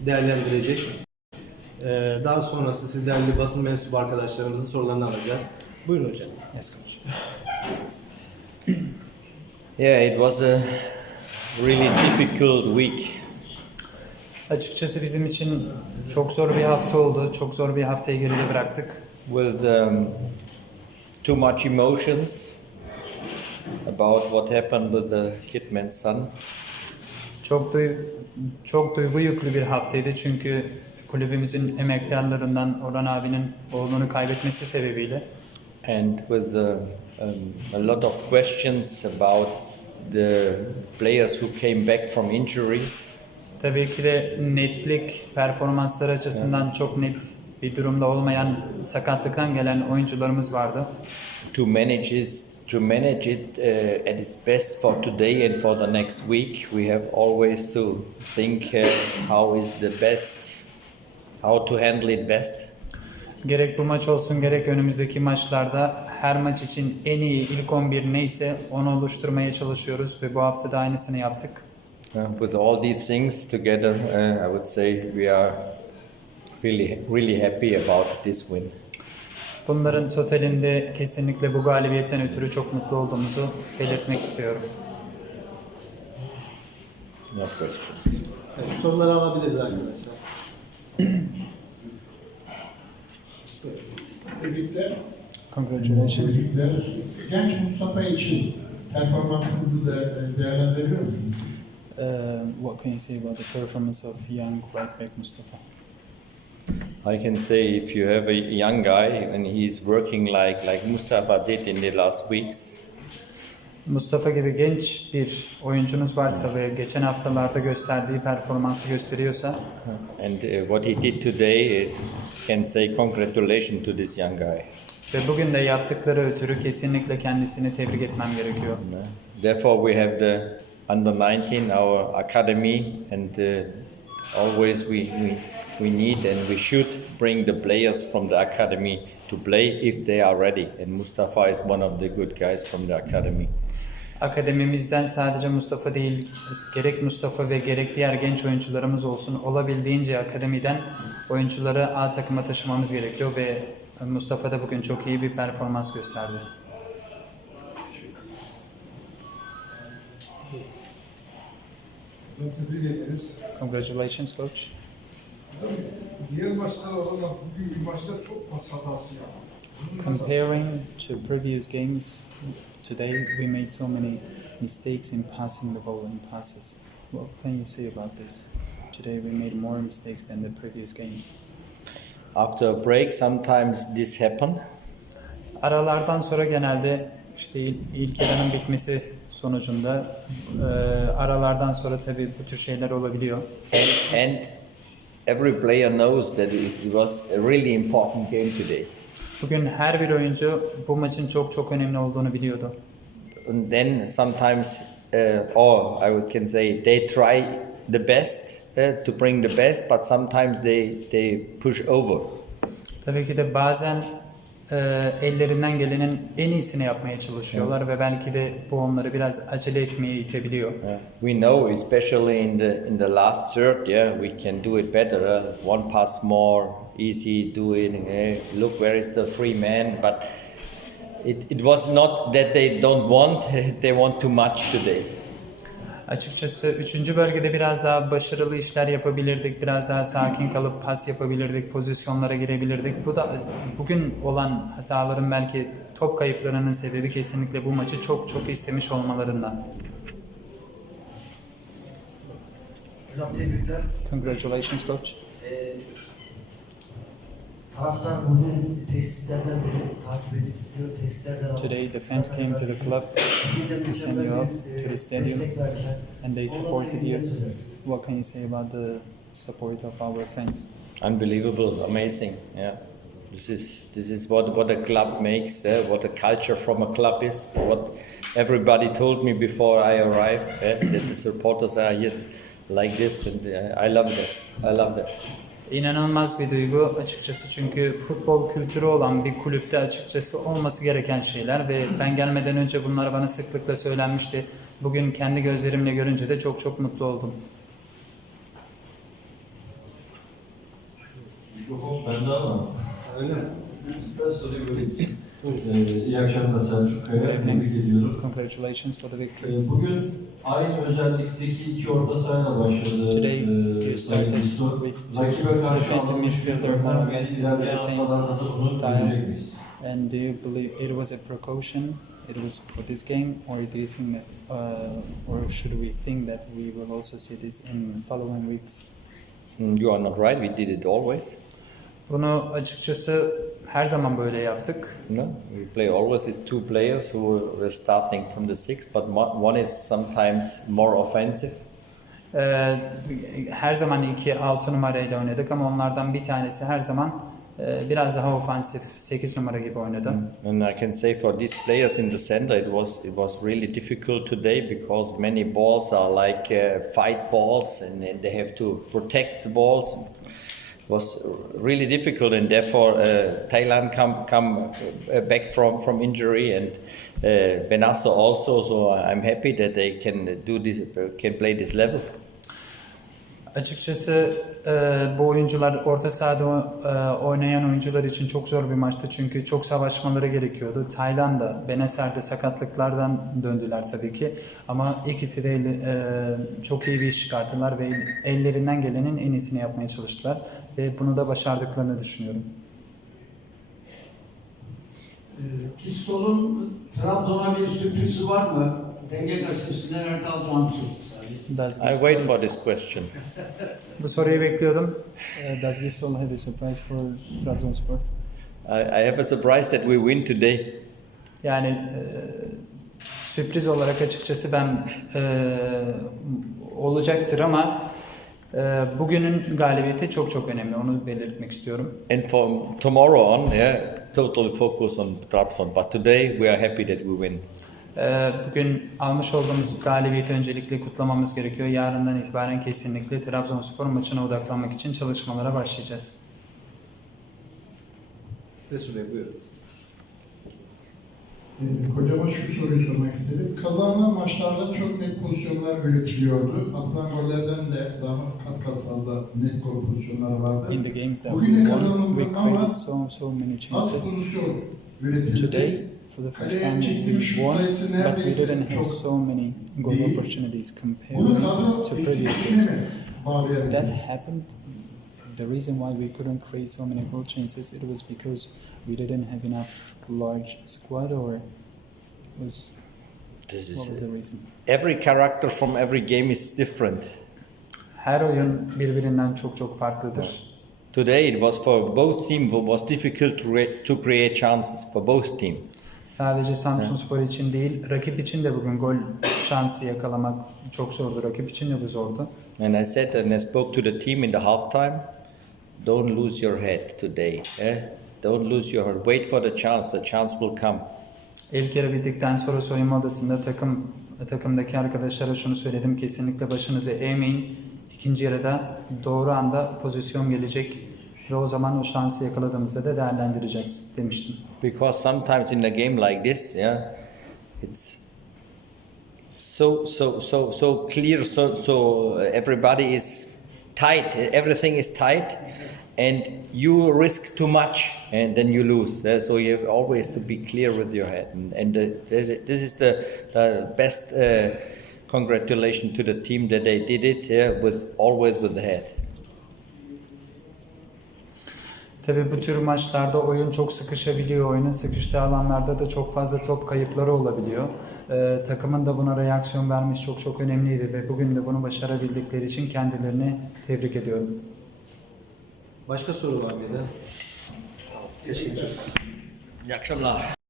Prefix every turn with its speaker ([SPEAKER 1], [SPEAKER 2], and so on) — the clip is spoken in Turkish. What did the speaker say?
[SPEAKER 1] değerlendirecek. Daha sonrası siz değerli basın mensubu arkadaşlarımızın sorularını alacağız. Buyurun hocam.
[SPEAKER 2] Yes, coach.
[SPEAKER 3] Yeah, it was a really difficult week.
[SPEAKER 2] Açıkçası bizim için çok zor bir hafta oldu. Çok zor bir haftayı geride bıraktık.
[SPEAKER 3] With too much emotions about what happened with the Kidman's son.
[SPEAKER 2] Çok duygu yüklü bir haftaydı çünkü kulübümüzün emektarlarından Orhan abinin oğlunu kaybetmesi sebebiyle.
[SPEAKER 3] And with a lot of questions about the players who came back from injuries.
[SPEAKER 2] Tabii ki de netlik, performanslar açısından çok net bir durumda olmayan sakatlıktan gelen oyuncularımız vardı.
[SPEAKER 3] To manage it at its best for today and for the next week, we have always to think how is the best, how to handle it best.
[SPEAKER 2] Gerek bu maç olsun gerek önümüzdeki maçlarda her maç için en iyi ilk 11 neyse onu oluşturmaya çalışıyoruz ve bu hafta da aynısını yaptık.
[SPEAKER 3] With all these things together, I would say we are really happy about this win.
[SPEAKER 2] Bunların totalinde kesinlikle bu galibiyetten ötürü çok mutlu olduğumuzu belirtmek istiyorum.
[SPEAKER 3] No questions.
[SPEAKER 1] Evet, soruları alabiliriz arkadaşlar.
[SPEAKER 4] Tebrikler.
[SPEAKER 2] Congratulations.
[SPEAKER 4] Tebrikler. Genç Mustafa için performansınızı değerlendiriyor musunuz?
[SPEAKER 2] What can you say about the performance of young right back Mustafa?
[SPEAKER 3] I can say if you have a young guy and he's working like Mustafa did in the last weeks,
[SPEAKER 2] Mustafa gibi genç bir oyuncunuz varsa ve geçen haftalarda gösterdiği performansı gösteriyorsa
[SPEAKER 3] and what he did today, can say congratulations to this young guy.
[SPEAKER 2] ve bugün de yaptıkları ötürü kesinlikle kendisini tebrik etmem gerekiyor.
[SPEAKER 3] Therefore, we have the under 19, our academy, and always we need and we should bring the players from the academy to play if they are ready. And Mustafa is one of the good guys from the academy.
[SPEAKER 2] Akademimizden sadece Mustafa değil, gerek Mustafa ve gerek diğer genç oyuncularımız olsun, olabildiğince akademiden oyuncuları A takıma taşımamız gerekiyor ve Mustafa da bugün çok iyi bir performans gösterdi.
[SPEAKER 5] Tebrik ederiz.
[SPEAKER 2] Congratulations coach.
[SPEAKER 5] Diğer maçlara oranla bugün bir maçta çok pas hatası yaptık.
[SPEAKER 2] Comparing to previous games, today we made so many mistakes in passing the ball in passes. What can you say about this? Today we made more mistakes than the previous games.
[SPEAKER 3] After a break, sometimes this happen.
[SPEAKER 2] Aralardan sonra genelde işte ilk yarının bitmesi sonucunda aralardan sonra tabii bu tür şeyler olabiliyor.
[SPEAKER 3] And every player knows that it was a really important game today.
[SPEAKER 2] Bugün her bir oyuncu bu maçın çok önemli olduğunu biliyordu.
[SPEAKER 3] And then sometimes, or I can say, they try the best to bring the best, but sometimes they push over.
[SPEAKER 2] Tabii ki de bazen ellerinden gelenin en iyisini yapmaya çalışıyorlar ve belki de bu onları biraz acele etmeye itebiliyor.
[SPEAKER 3] We know, especially in the last third, yeah, we can do it better. One pass more, easy doing. Look, where is the free man? But it was not that they don't want; they want too much today.
[SPEAKER 2] Açıkçası 3. bölgede biraz daha başarılı işler yapabilirdik, biraz daha sakin kalıp pas yapabilirdik, pozisyonlara girebilirdik. Bu da bugün olan hataların belki top kayıplarının sebebi kesinlikle bu maçı çok istemiş olmalarından.
[SPEAKER 6] Hocam tebrikler.
[SPEAKER 2] Congratulations coach.
[SPEAKER 6] Taraftar bugün tesislerden beri takip edip sizi tesislerden aldı.
[SPEAKER 2] Today the fans came to the club to send you off to the stadium and they supported you. What can you say about the support of our fans?
[SPEAKER 3] Unbelievable, amazing. Yeah, this is what a club makes. What a culture from a club is. What everybody told me before I arrived that the supporters are here like this, and I love this. I love that.
[SPEAKER 2] İnanılmaz bir duygu açıkçası çünkü futbol kültürü olan bir kulüpte açıkçası olması gereken şeyler ve ben gelmeden önce bunlar bana sıklıkla söylenmişti. Bugün kendi gözlerimle görünce de çok mutlu oldum.
[SPEAKER 7] Ben de ama.
[SPEAKER 1] Öyle mi?
[SPEAKER 7] Ben soruyu böyle gitsin. İyi akşamlar Selçuk Kaya. Tebrik ediyorum.
[SPEAKER 2] Congratulations for the victory.
[SPEAKER 7] Bugün aynı özellikteki iki orta sahayla başladı.
[SPEAKER 2] Today you
[SPEAKER 7] Sayın
[SPEAKER 2] started
[SPEAKER 7] Listo.
[SPEAKER 2] with two
[SPEAKER 7] Rakibe karşı
[SPEAKER 2] defensive
[SPEAKER 7] alınmış bir
[SPEAKER 2] midfielder, more or
[SPEAKER 7] önlem ve
[SPEAKER 2] less
[SPEAKER 7] ilerleyen
[SPEAKER 2] the same
[SPEAKER 7] haftalarda da bunu
[SPEAKER 2] style.
[SPEAKER 7] görecek miyiz?
[SPEAKER 2] And do you believe it was a precaution? It was for this game, or do you think that, or should we think that we will also see this in following weeks?
[SPEAKER 3] You are not right. We did it always.
[SPEAKER 2] Bunu açıkçası her zaman böyle yaptık.
[SPEAKER 3] No, we play always with two players who were starting from the six, but one is sometimes more offensive.
[SPEAKER 2] Her zaman 6 numarayla oynadık ama onlardan bir tanesi her zaman biraz daha ofansif 8 numara gibi oynadı.
[SPEAKER 3] And I can say for these players in the center, it was really difficult today because many balls are like fight balls, and they have to protect the balls. It was really difficult, and therefore Thailand come back from injury, and Benassa also. So I'm happy that they can do this, can play this level.
[SPEAKER 2] Açıkçası bu oyuncular orta sahada oynayan oyuncular için çok zor bir maçtı çünkü çok savaşmaları gerekiyordu. Tayland'da, Benacer'de sakatlıklardan döndüler tabii ki ama ikisi de çok iyi bir iş çıkarttılar ve ellerinden gelenin en iyisini yapmaya çalıştılar ve bunu da başardıklarını düşünüyorum.
[SPEAKER 8] Pistol'un Trabzon'a bir sürprizi var mı? Denge gazetesinde Erdal Cansu.
[SPEAKER 3] I wait for this question.
[SPEAKER 2] Bu soruyu bekliyordum. Does Gistol have a surprise for Trabzonspor?
[SPEAKER 3] I have a surprise that we win today.
[SPEAKER 2] Yani sürpriz olarak açıkçası ben olacaktır ama bugünün galibiyeti çok önemli. Onu belirtmek istiyorum.
[SPEAKER 3] And from tomorrow on, totally focus on Trabzon. But today we are happy that we win.
[SPEAKER 2] Bugün almış olduğumuz galibiyeti öncelikle kutlamamız gerekiyor. Yarından itibaren kesinlikle Trabzonspor maçına odaklanmak için çalışmalara başlayacağız.
[SPEAKER 1] Resul Bey buyurun.
[SPEAKER 4] Hocama şu soruyu sormak istedim. Kazanılan maçlarda çok net pozisyonlar üretiliyordu. Atılan gollerden de daha kat fazla net gol pozisyonlar vardı.
[SPEAKER 2] In the games that
[SPEAKER 4] Bugün de
[SPEAKER 2] we won,
[SPEAKER 4] kazanıldı
[SPEAKER 2] we
[SPEAKER 4] ama
[SPEAKER 2] created so many
[SPEAKER 4] az
[SPEAKER 2] chances.
[SPEAKER 4] pozisyon
[SPEAKER 2] Today,
[SPEAKER 4] üretildi.
[SPEAKER 2] for the first
[SPEAKER 4] Kaleye
[SPEAKER 2] time,
[SPEAKER 4] çektiğimiz
[SPEAKER 2] we
[SPEAKER 4] şut
[SPEAKER 2] won,
[SPEAKER 4] sayısı
[SPEAKER 2] but we
[SPEAKER 4] neredeyse
[SPEAKER 2] didn't have
[SPEAKER 4] çok
[SPEAKER 2] so many goal
[SPEAKER 4] değil.
[SPEAKER 2] opportunities compared
[SPEAKER 4] Bunu
[SPEAKER 2] to
[SPEAKER 4] kadro
[SPEAKER 2] previous
[SPEAKER 4] eksikliğine
[SPEAKER 2] games.
[SPEAKER 4] mi bağlayabiliriz?
[SPEAKER 2] That happened. The reason why we couldn't create so many goal chances, it was because we didn't have enough large squad, or was
[SPEAKER 3] This
[SPEAKER 2] what was
[SPEAKER 3] is
[SPEAKER 2] the reason?
[SPEAKER 3] every character from every game is different.
[SPEAKER 2] Her oyun birbirinden çok farklıdır.
[SPEAKER 3] Today it was for both teams was difficult to create chances for both teams.
[SPEAKER 2] Sadece Samsunspor için değil, rakip için de bugün gol şansı yakalamak çok zordu. Rakip için de bu zordu.
[SPEAKER 3] And I said and I spoke to the team in the halftime, don't lose your head today. Don't lose your head. Wait for the chance will come.
[SPEAKER 2] İlk yarı bittikten sonra soyunma odasında takımdaki arkadaşlara şunu söyledim. Kesinlikle başınızı eğmeyin. İkinci yarıda doğru anda pozisyon gelecek ve o zaman o şansı yakaladığımızda da değerlendireceğiz demiştim.
[SPEAKER 3] Because sometimes in a game like this, it's so clear, so everybody is tight, everything is tight, and you risk too much, and then you lose. So you have always to be clear with your head, and this is the best congratulations to the team that they did it always with the head.
[SPEAKER 2] Tabii bu tür maçlarda oyun çok sıkışabiliyor. Oyunun sıkıştığı alanlarda da çok fazla top kayıpları olabiliyor. Takımın da buna reaksiyon vermesi çok önemliydi ve bugün de bunu başarabildikleri için kendilerini tebrik ediyorum.
[SPEAKER 1] Başka soru var mıydı?
[SPEAKER 3] İyi akşamlar.